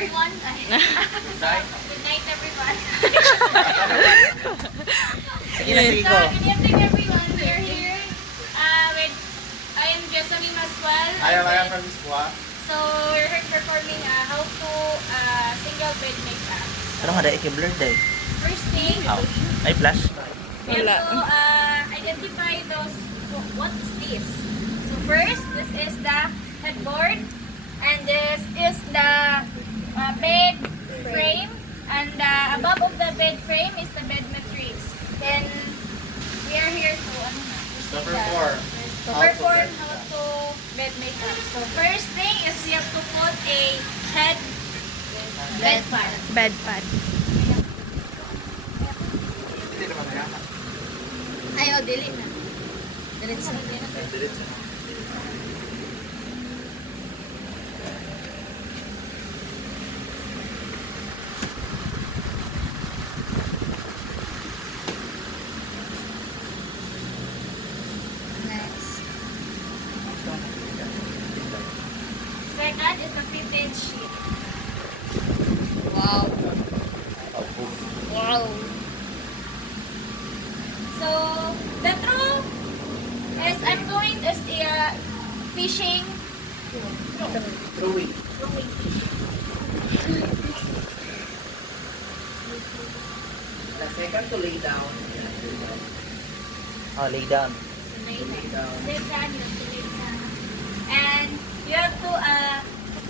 everyone. Good night, everyone. Sige na, sige So, ko. good evening, everyone. We are here with I am Jessamine Maswal. Ayaw from Miswa. So, we're here performing how to single bed makeup. Pero nga dahil i-blur dahil. First thing, Ay, flash. we have to identify those. What's this? So first, this is the headboard, and this is the bed frame, and above of the bed frame is the bed mattress. Then we are here to Number 4. perform how to bed makeup. So first thing is we have to put a bed pad. Bed pad. Hindi naman mayaman. Ay, dili na. Diretso. Diretso. Next. Second is the fitted sheet. Wow. Wow. So, the truth is I'm going to stay fishing. Throwing. The second to lay down. Oh, lay down. Sit down, you have to lay down. And you have to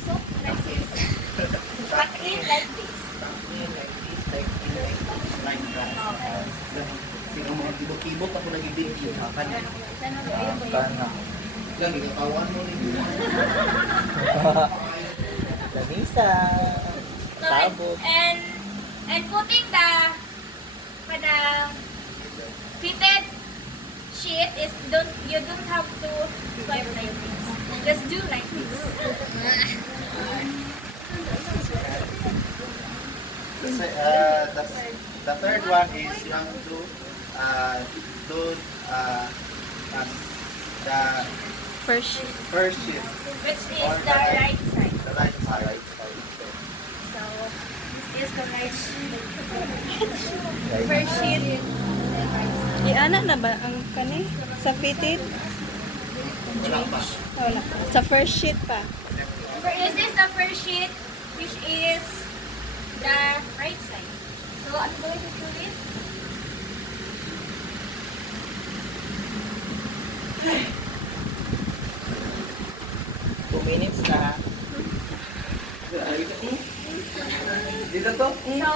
so like this. Tuck in like this. Sino mga kibot-kibot ako nag-ibig hakan. Kana. Lang ikatawan mo rin yun. Lamisa. So, Sabog. and putting the fitted sheet is you don't have to swipe like this. Just do like this. The third one is you have to do the First sheet. first sheet. Which is the right side. The right side. So this is the right sheet. First sheet. Then right side. Iana na ba ang kani? Sa fitted? Wala pa. Wala pa. Sa first sheet pa. This is the first sheet, which is the right side. So I'm going to do it. Two minutes na. Dito to? So,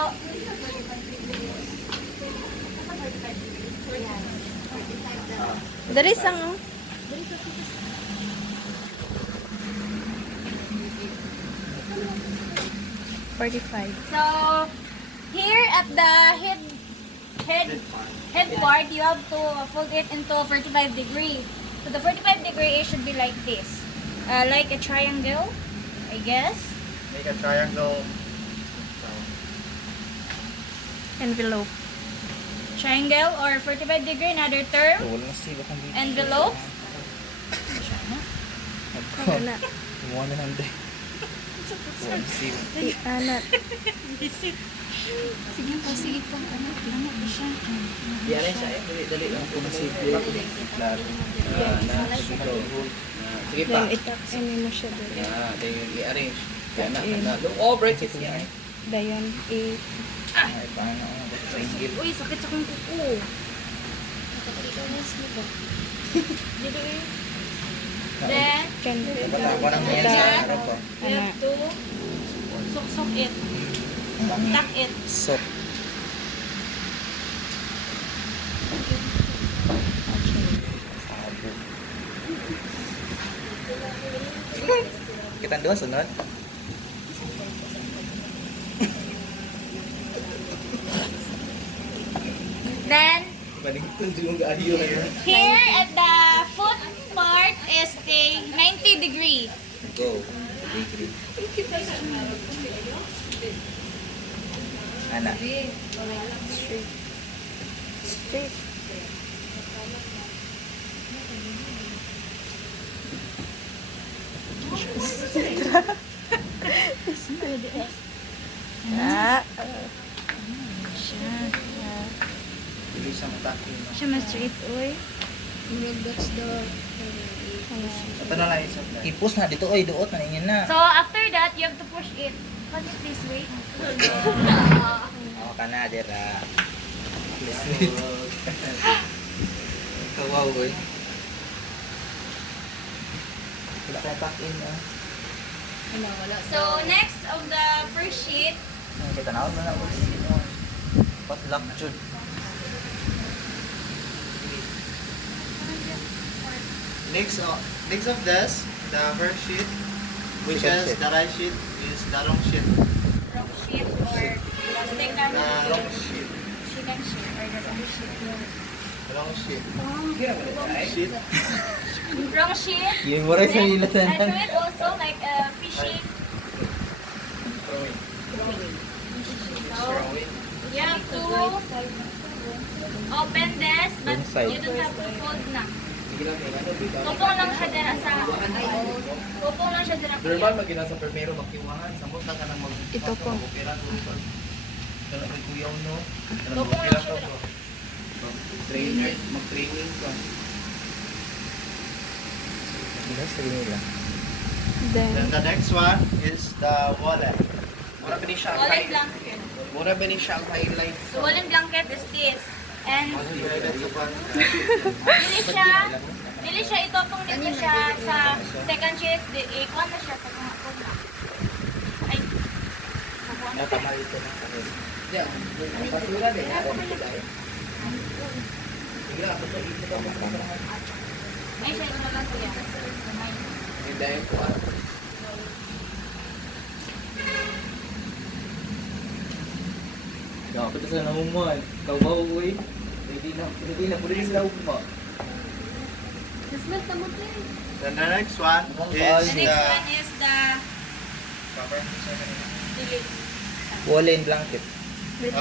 Dari sang oh. $45. so here at the headboard, you have to fold it into 45 degree. So the 45 degree it should be like this, like a triangle, I guess. Make a triangle. Envelope. Triangle or 45 degree, another term. So, wala na sila kung dito. Envelope. Wala. Kumuha na lang din. Wala na sila. Iana. Sige po, sige po. Ano, ano po siya? Yan rin siya eh. Dali lang po Sige pa. Then itak mo siya doon. Yeah, then you i-arrange. Yan na. Oh, break it. Yan. Dayon Ay, paano ako? Sa inggit. Uy, sakit sa kong kuko. Then, can Wala ako nang yan sa harap ko. you have to suksok it. Tuck it. So, sabog. Kita doon, sunod. Then, Balington yung gaayo. here at the foot part is the 90 degree. Go. Degree. Ana. straight. Straight. Steady. Ah. Siya. Bilis ang atake. No? Siya ma-straight, uy. That's the Ito na lang isang na. Ipus na dito, oy, duot na ninyo na. So, after that, you have to push it. Can you please wait? Oo ka na, dira. Please wait. Kawaw, oy. Wala tayo pack in, ah. wala. So, next of the first sheet, Kita na ako na ako. Potluck jud. Next of this, the first sheet, which Second is sheet. the right sheet, is the wrong sheet. wrong sheet or the second The wrong sheet. second sheet or the wrong sheet. Wrong sheet. Wrong sheet. Yung waray sa Then, ilatan. I do it also like fishing. So, you have to open this, but Inside. you don't have to fold na. Kupong lang siya dira sa... Kupong lang siya dira Verbal magina sa primero makiwangan samot na ka nang mag Ito po. magopera ko. Kana kay kuyaw no. Kana Kupong magopera lang siya ko. dira. Mag-training ka. Bilas sa nila. Then Then, the next one is the wallet. Mura ba ni siya ang Wallet highlight? blanket. Mura ba ni siya ang highlight? So, wallet blanket is this. And dili siya itotong dito siya sa second sheet. Ikuha na siya sa kuha na. Ay. Sa kuha na. Nakamal ito na. Diyan. Ang basura din. Sige, ako pa ito ka mas Ay, siya ito lang kuya. Hindi dahil ko ah. Dapat sa namuman. Kawaw, oy. Hindi na. Pwede sila upo. Smell tamo to. Then the next one The is next one is the dili. Woolen blanket.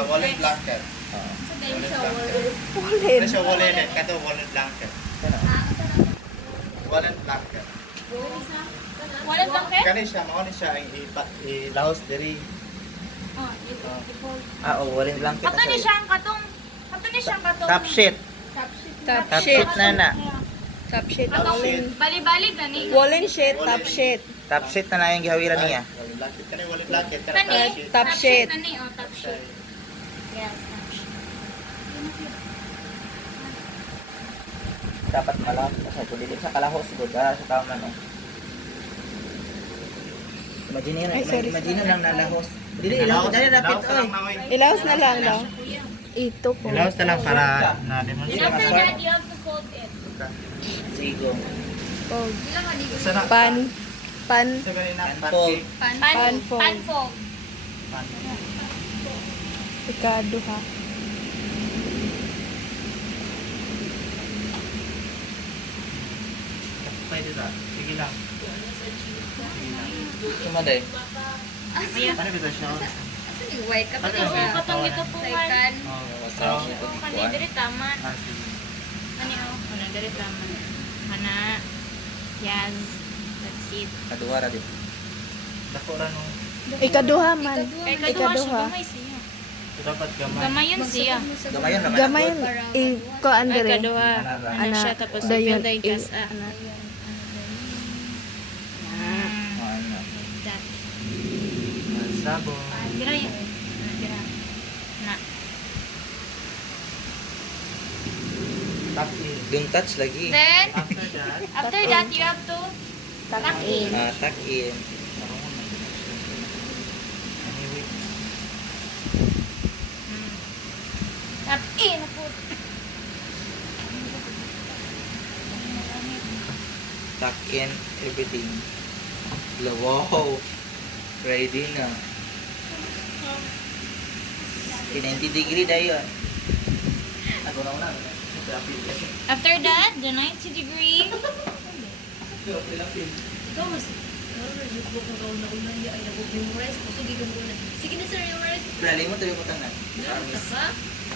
wallet blanket. So, then, wallet. Ano siya wallet? Kato wallet blanket. Wallet blanket. wallet blanket? Kani siya, mao ni siya ang ilahos diri. Oh, i-fold. Ah, oh, woolen blanket. Kato ni siya ang katong. Kato ni siya ang katong. Top sheet. Top Top sheet. sheet na na. Top sheet. Katong Woolen. bali-bali gani. Woolen sheet. Top sheet. Top sheet na na yung gihawiran niya. Wallet blanket. Kani wallet blanket. Kani Kani, top sheet. Top sheet. Kani, oh, top sheet. Yes, top sheet. Dapat malaki kasi kung dili sa kalahos siguro sa tama no. Imagine Ay, sorry. imagine lang nalahos. Dili ilahos dali rapid oy. Ilaos na lang daw. Ito po. Ilahos na lang para na Then demonstrate. after that, you have to fold it. Sigo. Fold. Sana Pan. Pan. sa ganina Fold. Pan-fold. Pan-fold. Ikado ha. Pwede na. Sige lang. Sumaday. Ano ba siya? Asa ni white ka pa Ano to? ba? Katong ito po Second. So, Kani, diri taman. Sige. Kani, oh. Kani, diri taman. Kana. Yes. That's it. kaduwara din. Dako ra no. Ikaduha man. Kay kaduha siya, Ikaduha. gamay siya. Dapat gamay. Gamay yun siya. Gamayon naman. Gamayon. Iko Ay, andere. kaduha. Ano siya, tapos dayon. i-fill the gas. Ano? That. Sabo. Dira yan. Dira. Na. Tap in. Don't touch lagi. Then, After that, after that, you have to tuck in. Tuck in. anyway, Tuck in. Tuck in everything. Wow. Ready na. 90 degree dayo. Ako na una. After that, the 90 degree. Sige na sir, yung rice. Lalim mo tayo ko tanan.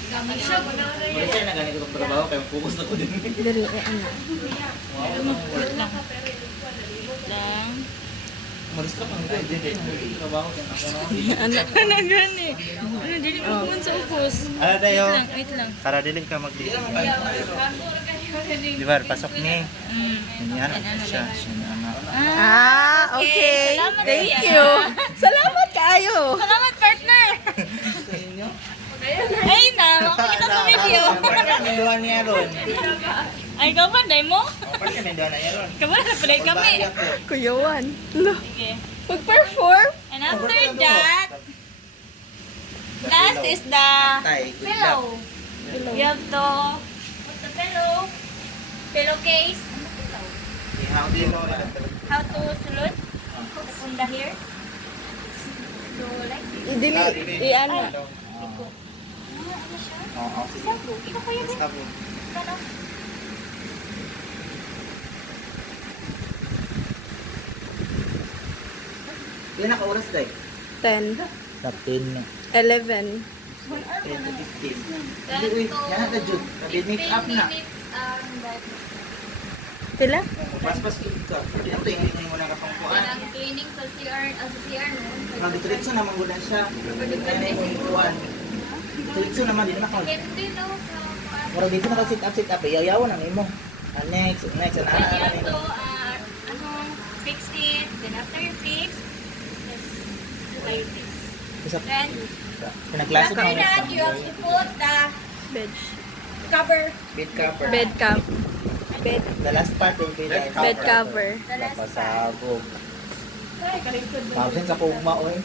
Gamay siya. Wala siya na ganito kong trabaho kaya focus na ko din. Dali ano. Lang. Mag-distract ang trabaho ko. Ano gani? Ano, dili ko kuman sa upos. Ano tayo? Wait lang. Para dili ka mag-dili. Di ba, pasok ni. Yan, siya na anak. Okay. Salamat, Thank kuya. you. Salamat kayo. Salamat, partner! Ay na, makakita sa video. Parang minduhan niya ron. Ay, kabanday mo? Parang minduhan na niya ron. Kabanday na pala kami. Kuya Juan. Lo. Okay. Mag-perform. And after that, last is the Tay, good luck. pillow. You have to put the pillowcase. How do you know that? How to sulod on the hair. So, like this. Idili. Iano. Oo, sige. Sabu, ikaw pa yun eh. Sabu. Ano? Ilan na ka-oras, Day? 10. Sa 10 na. 11. 10 to 15. Hindi, uy. Yan na ka, Jud. Sabi, make up na. Pila? Pas-pas ka. Hindi na ito, hindi mo na kapangkuan. Cleaning sa CR, sa CR, no? Mag-diretso naman muna siya. Kaya na yung kuhan. Diretso naman, di naman ako. Hindi, no? Mura dito na ka sit up. Iyayawan ang imo. Next. Then you have to, Ano. fix it. Then after you fix, just like this. Isa. Then, Pinaklaso after that, you have to put the Bed. cover. Bed cover. Bed cap. Bed. The last part will be like Bed cover. The last part. Pasabog. Mabsin sa pugma, oy.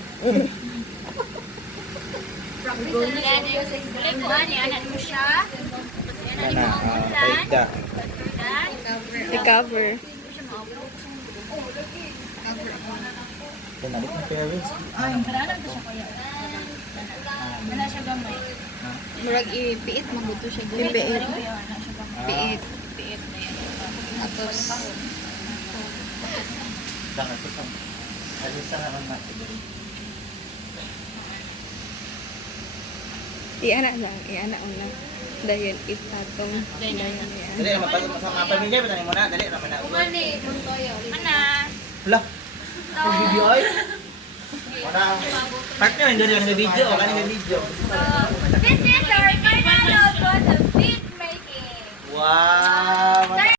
Then, ulit ko, anak mo siya. Tapos yan, Yan na, mo ang paid ka. After that, I-cover. Pinalik na parents. kailangan ko siya kuya. Wala siya gamay. Murag ipiit, mabuto siya. Ipiit. Piit. Piit na yan. Tapos, Dangan ko sa. Alisa naman natin. Iana lang. Iana una. Dahil ipatong. Dahil yan. Dali naman sa mga pamilya, patanin mo na. Dali naman na. umani, Montoya. Mana? Wala. Ang video ay. Wala. Partner, hindi rin ang video. Kanin may video. This is our final output of bead making. Wow.